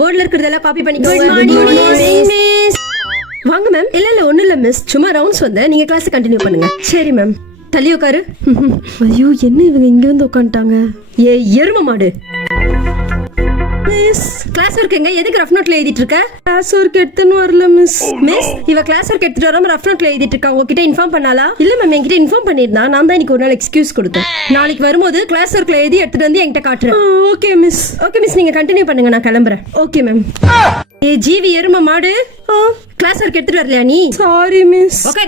போர்டுல இருக்கிறதெல்லாம் காப்பி பண்ணிக்கோங்க. வாங்க மேம். இல்ல ஒண்ணும் இல்ல மிஸ், சும்மா ரவுண்ட்ஸ் வந்தேன். நீங்க கிளாஸ் கண்டினியூ பண்ணுங்க. சரி மேம். தள்ளி உட்காரு. ஐயோ, என்ன இவங்க இங்க வந்து உட்காந்துட்டாங்க? எரும மாடு. மிஸ், கிளாஸ் ஒர்க் எங்க? எதுக்கு ரஃப் நோட்ல எழுதிட்டு இருக்க? கிளாஸ் ஒர்க் எடுத்துன்னு வரல மிஸ். மிஸ், இவ கிளாஸ் ஒர்க் எடுத்துட்டு வராம ரஃப் நோட்ல எழுதிட்டு இருக்கா. உங்ககிட்ட இன்ஃபார்ம் பண்ணாலா? இல்ல மேம், என்கிட்ட இன்ஃபார்ம் பண்ணிருந்தா. நான் தான் இன்னைக்கு ஒரு நாள் எக்ஸ்கியூஸ் கொடுத்தேன். நாளைக்கு வரும்போது கிளாஸ் ஒர்க்ல எழுதி எடுத்துட்டு வந்து என்கிட்ட காட்டுறேன். Okay miss. ஓகே மிஸ், நீங்க கண்டினியூ பண்ணுங்க, நான் கிளம்புறேன். Okay ma'am. ஜீவி எரும மாடு, கிளாஸ் ஒர்க் எடுத்துட்டு வரலையா நீ? Sorry miss. ஓகே.